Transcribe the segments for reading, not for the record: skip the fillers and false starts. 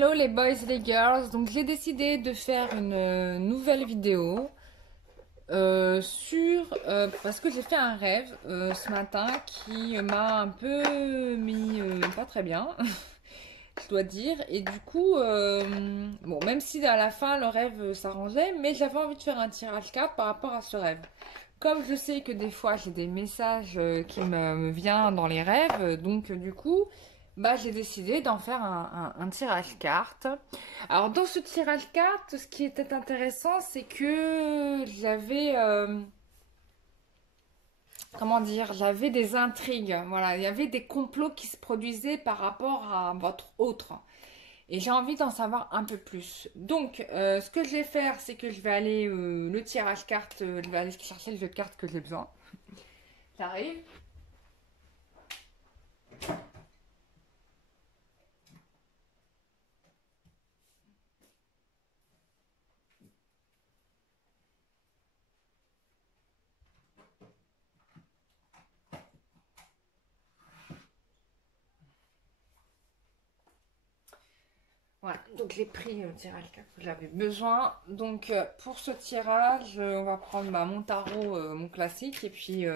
Hello les boys et les girls, donc j'ai décidé de faire une nouvelle vidéo parce que j'ai fait un rêve ce matin qui m'a un peu mis pas très bien, je dois dire, et du coup, bon, même si à la fin le rêve s'arrangeait, mais j'avais envie de faire un tirage carte par rapport à ce rêve. Comme je sais que des fois j'ai des messages qui me viennent dans les rêves, donc du coup, bah, j'ai décidé d'en faire un tirage carte. Alors dans ce tirage carte, ce qui était intéressant, c'est que j'avais, comment dire, j'avais des intrigues. Voilà, il y avait des complots qui se produisaient par rapport à votre autre. Et j'ai envie d'en savoir un peu plus. Donc, ce que je vais faire, c'est que je vais aller le tirage carte, je vais aller chercher le jeu de cartes que j'ai besoin. J'arrive. Voilà, donc j'ai pris le tirage carte que j'avais besoin. Donc pour ce tirage, on va prendre mon tarot, mon classique, et puis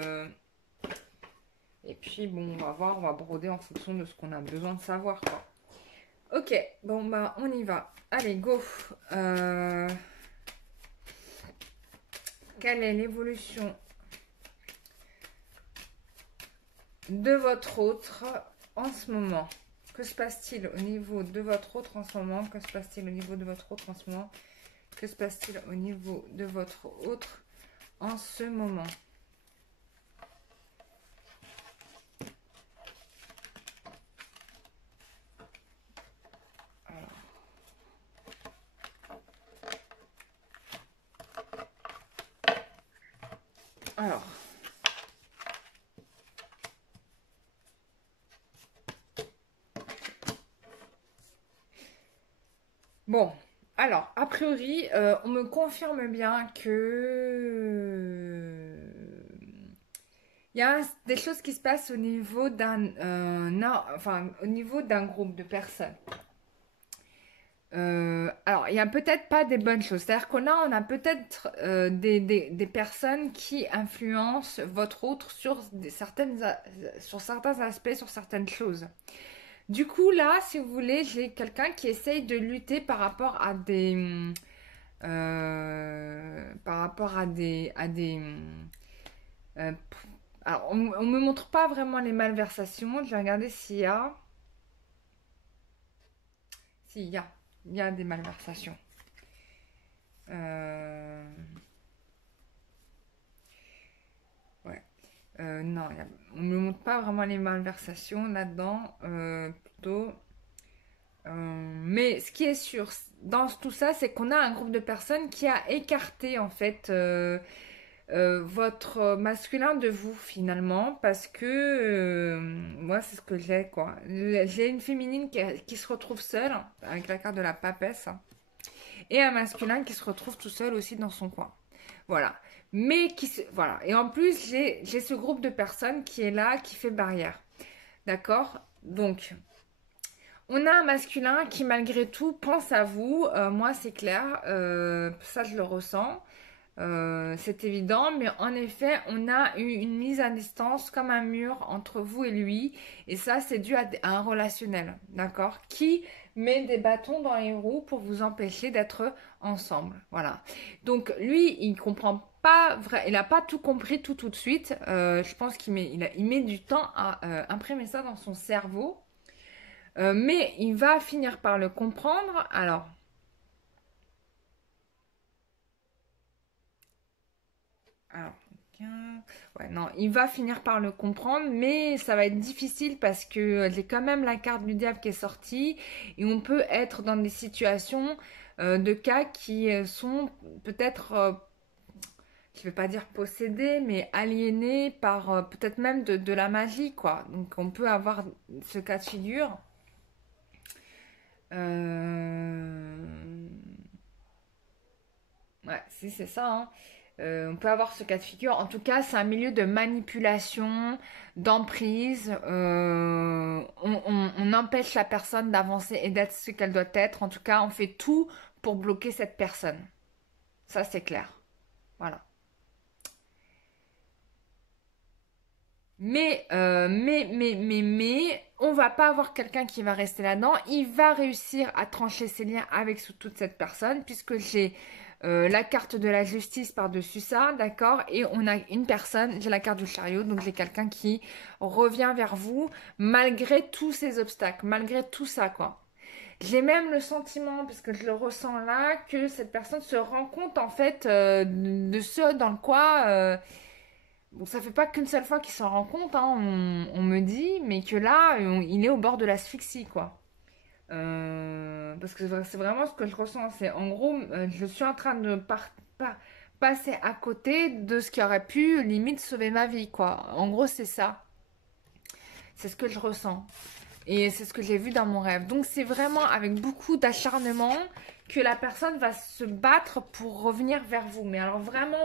bon, on va voir, on va broder en fonction de ce qu'on a besoin de savoir, quoi. Ok, bon bah on y va. Allez, go. Quelle est l'évolution de votre autre en ce moment? Que se passe-t-il au niveau de votre autre en ce moment? Que se passe-t-il au niveau de votre autre en ce moment? Que se passe-t-il au niveau de votre autre en ce moment? Alors, bon, alors, a priori, on me confirme bien que il y a des choses qui se passent au niveau enfin, au niveau d'un groupe de personnes. Alors, il n'y a peut-être pas des bonnes choses. C'est-à-dire on a peut-être des personnes qui influencent votre autre sur sur certains aspects, sur certaines choses. Du coup, là, si vous voulez, j'ai quelqu'un qui essaye de lutter par rapport à par rapport à des, euh, alors, on me montre pas vraiment les malversations. Je vais regarder s'il y a, il y a des malversations. Euh, ouais. Non, on ne me montre pas vraiment les malversations là-dedans, plutôt. Mais ce qui est sûr dans tout ça, c'est qu'on a un groupe de personnes qui a écarté en fait votre masculin de vous finalement, parce que moi c'est ce que j'ai, quoi. J'ai une féminine qui se retrouve seule avec la carte de la papesse et un masculin qui se retrouve tout seul aussi dans son coin. Voilà. Mais voilà. Et en plus, j'ai ce groupe de personnes qui est là, qui fait barrière. D'accord? Donc, on a un masculin qui, malgré tout, pense à vous. Moi, c'est clair. Ça, je le ressens. C'est évident. Mais en effet, on a eu une mise à distance comme un mur entre vous et lui. Et ça, c'est dû à un relationnel. D'accord? Qui met des bâtons dans les roues pour vous empêcher d'être ensemble. Voilà. Donc, lui, il comprend pas il n'a pas tout compris tout de suite. Je pense il met du temps à imprimer ça dans son cerveau. Mais il va finir par le comprendre. Alors, ouais, non, il va finir par le comprendre, mais ça va être difficile parce que j'ai quand même la carte du diable qui est sortie et on peut être dans des situations de cas qui sont peut-être, je ne vais pas dire possédés, mais aliénés par peut-être même de la magie, quoi. Donc on peut avoir ce cas de figure. Euh... Ouais, si c'est ça, hein. On peut avoir ce cas de figure. En tout cas, c'est un milieu de manipulation, d'emprise. On empêche la personne d'avancer et d'être ce qu'elle doit être. En tout cas, on fait tout pour bloquer cette personne. Ça, c'est clair. Voilà. Mais, on va pas avoir quelqu'un qui va rester là-dedans. Il va réussir à trancher ses liens avec toute cette personne, puisque j'ai la carte de la justice par-dessus ça, d'accord? Et on a une personne, j'ai la carte du chariot, donc j'ai quelqu'un qui revient vers vous, malgré tous ces obstacles, malgré tout ça, quoi. J'ai même le sentiment, parce que je le ressens là, que cette personne se rend compte, en fait, de ce dans quoi... Bon, ça fait pas qu'une seule fois qu'il s'en rend compte, hein, on me dit, mais que là, il est au bord de l'asphyxie, quoi. Parce que c'est vraiment ce que je ressens. C'est en gros, je suis en train de passer à côté de ce qui aurait pu limite sauver ma vie, quoi. En gros, c'est ça. C'est ce que je ressens. Et c'est ce que j'ai vu dans mon rêve. Donc, c'est vraiment avec beaucoup d'acharnement que la personne va se battre pour revenir vers vous. Mais alors, vraiment,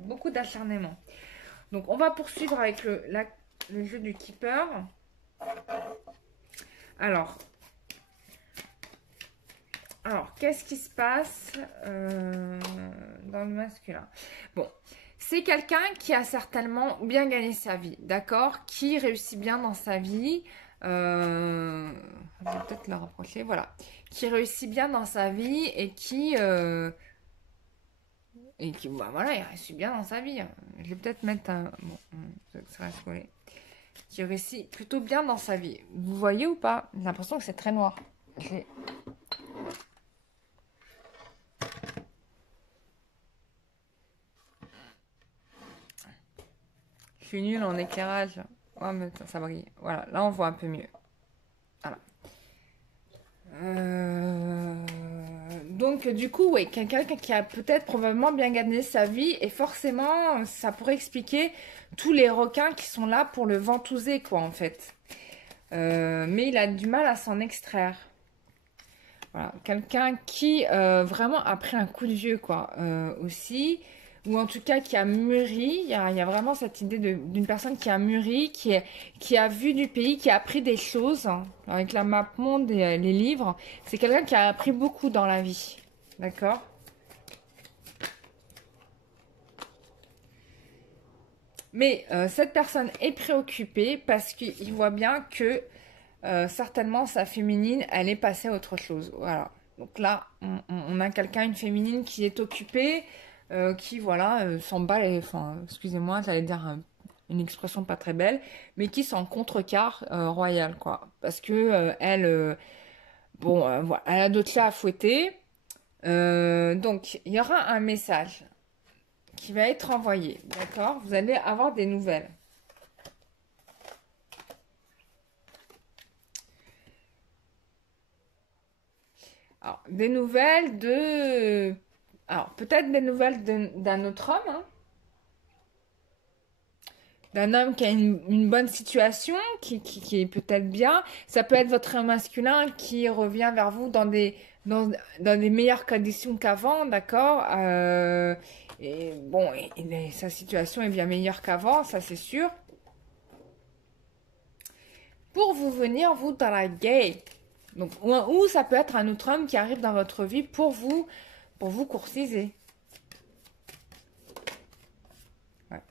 beaucoup d'acharnement. Donc, on va poursuivre avec le jeu du Keeper. Alors, qu'est-ce qui se passe dans le masculin? Bon, c'est quelqu'un qui a certainement bien gagné sa vie, d'accord? Qui réussit bien dans sa vie. Je vais peut-être le rapprocher, voilà. Qui réussit bien dans sa vie et qui... bah, voilà, il réussit bien dans sa vie. Je vais peut-être mettre un... Bon, ça reste collé. Qui réussit plutôt bien dans sa vie. Vous voyez ou pas? J'ai l'impression que c'est très noir. Je suis nulle en éclairage. Oh, mais ça brille. Voilà, là on voit un peu mieux. Voilà. Donc du coup, oui, quelqu'un qui a peut-être probablement bien gagné sa vie et forcément, ça pourrait expliquer tous les requins qui sont là pour le ventouser, quoi, en fait. Mais il a du mal à s'en extraire. Voilà, quelqu'un qui vraiment a pris un coup de vieux, quoi, aussi. Ou en tout cas qui a mûri. Il y a vraiment cette idée d'une personne qui a mûri, qui a vu du pays, qui a appris des choses. Avec la map monde et les livres, c'est quelqu'un qui a appris beaucoup dans la vie. D'accord? Mais cette personne est préoccupée parce qu'il voit bien que certainement sa féminine, elle est passée à autre chose. Voilà. Donc là, on a quelqu'un, une féminine qui est occupée, qui, voilà, s'en bat, enfin, excusez-moi, j'allais dire une expression pas très belle, mais qui s'en contrecarre royal, quoi. Parce que elle, bon, voilà, elle a d'autres chats à fouetter. Donc, il y aura un message qui va être envoyé, d'accord? Vous allez avoir des nouvelles. Alors, des nouvelles de... Alors, peut-être des nouvelles d'un autre homme, hein, d'un homme qui a une bonne situation, qui est peut-être bien. Ça peut être votre masculin qui revient vers vous dans des meilleures conditions qu'avant, d'accord? Et bon, sa situation est bien meilleure qu'avant, ça c'est sûr. Pour vous venir, vous, dans la gay. Donc, ou ça peut être un autre homme qui arrive dans votre vie pour vous courtiser. Ouais.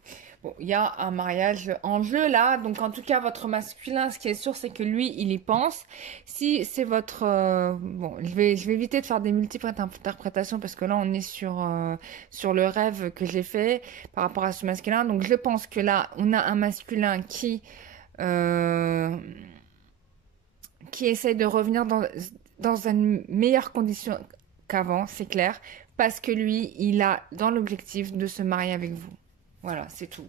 Bon, il y a un mariage en jeu là, donc en tout cas votre masculin, ce qui est sûr, c'est que lui, il y pense. Si c'est votre... bon, je vais éviter de faire des multiples interprétations parce que là, on est sur le rêve que j'ai fait par rapport à ce masculin. Donc je pense que là, on a un masculin euh, qui essaye de revenir dans une meilleure condition qu'avant, c'est clair, parce que lui, il a dans l'objectif de se marier avec vous. Voilà, c'est tout.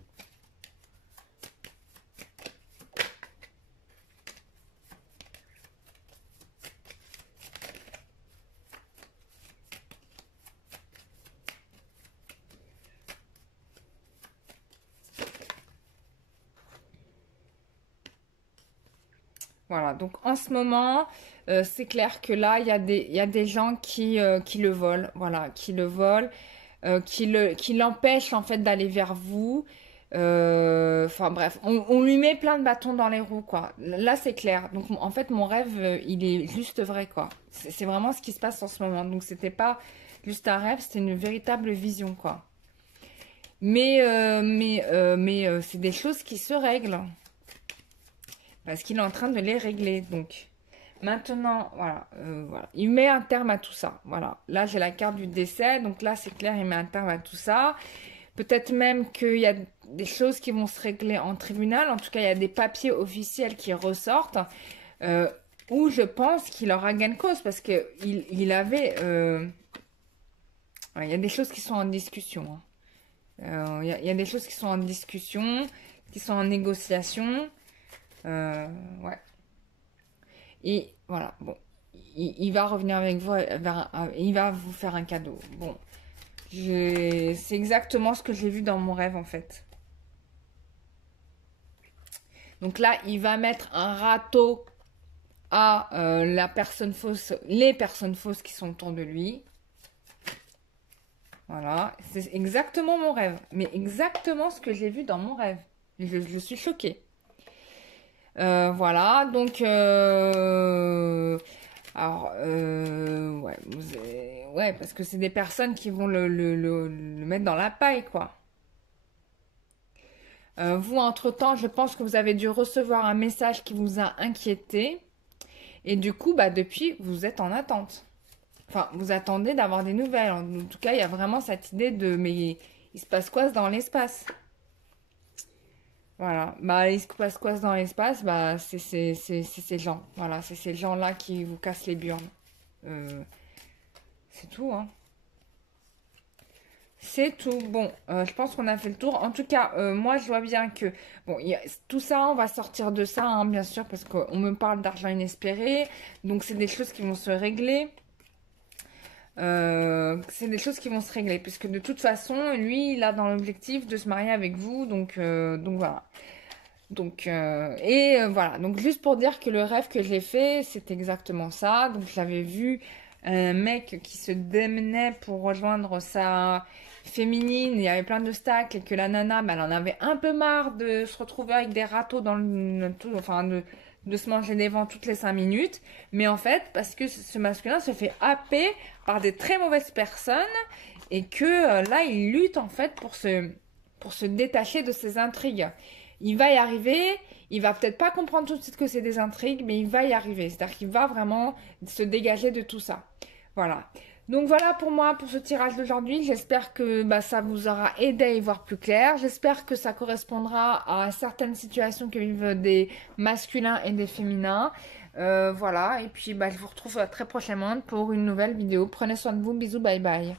Voilà, donc en ce moment, c'est clair que là, il y a des gens qui le volent, voilà, qui le volent. qui l'empêche en fait d'aller vers vous. Enfin bref, on lui met plein de bâtons dans les roues, quoi. Là, c'est clair. Donc, en fait, mon rêve, il est juste vrai, quoi. C'est vraiment ce qui se passe en ce moment. Donc, c'était pas juste un rêve, c'était une véritable vision, quoi. Mais c'est des choses qui se règlent. Parce qu'il est en train de les régler, donc. Maintenant, voilà, voilà. Il met un terme à tout ça. Voilà. Là, j'ai la carte du décès. Donc là, c'est clair, il met un terme à tout ça. Peut-être même qu'il y a des choses qui vont se régler en tribunal. En tout cas, il y a des papiers officiels qui ressortent. Où je pense qu'il aura gain de cause. Parce qu'il avait... il y a des choses qui sont en discussion. Hein. Il y a des choses qui sont en discussion, qui sont en négociation. Ouais. Et voilà, bon, il va revenir avec vous, il va vous faire un cadeau. Bon, c'est exactement ce que j'ai vu dans mon rêve en fait. Donc là, il va mettre un râteau à la personne fausse, les personnes fausses qui sont autour de lui. Voilà, c'est exactement mon rêve, mais exactement ce que j'ai vu dans mon rêve. Je suis choquée. Voilà, donc alors ouais, ouais, parce que c'est des personnes qui vont le mettre dans la paille, quoi. Vous, entre-temps, je pense que vous avez dû recevoir un message qui vous a inquiété. Et du coup, bah depuis, vous êtes en attente. Enfin, vous attendez d'avoir des nouvelles. En tout cas, il y a vraiment cette idée de mais il se passe quoi dans l'espace? Voilà, bah il se passe quoi dans l'espace? Bah c'est ces gens, voilà, c'est ces gens-là qui vous cassent les burnes. C'est tout, hein. C'est tout. Bon, je pense qu'on a fait le tour. En tout cas, moi je vois bien que bon, tout ça, on va sortir de ça, hein, bien sûr, parce qu'on me parle d'argent inespéré, donc c'est des choses qui vont se régler. C'est des choses qui vont se régler, puisque de toute façon, lui, il a dans l'objectif de se marier avec vous, donc voilà. Donc, voilà. Donc, juste pour dire que le rêve que j'ai fait, c'est exactement ça. Donc, j'avais vu un mec qui se démenait pour rejoindre sa féminine. Il y avait plein d'obstacles et que la nana, bah, elle en avait un peu marre de se retrouver avec des râteaux dans enfin, de se manger des vents toutes les 5 minutes. Mais en fait, parce que ce masculin se fait happer par des très mauvaises personnes et que là, il lutte en fait pour se détacher de ces intrigues. Il va y arriver, il va peut-être pas comprendre tout de suite que c'est des intrigues, mais il va y arriver. C'est-à-dire qu'il va vraiment se dégager de tout ça. Voilà. Donc voilà pour moi, pour ce tirage d'aujourd'hui. J'espère que ça vous aura aidé à y voir plus clair. J'espère que ça correspondra à certaines situations que vivent des masculins et des féminins. Voilà. Et puis je vous retrouve très prochainement pour une nouvelle vidéo. Prenez soin de vous. Bisous, bye bye.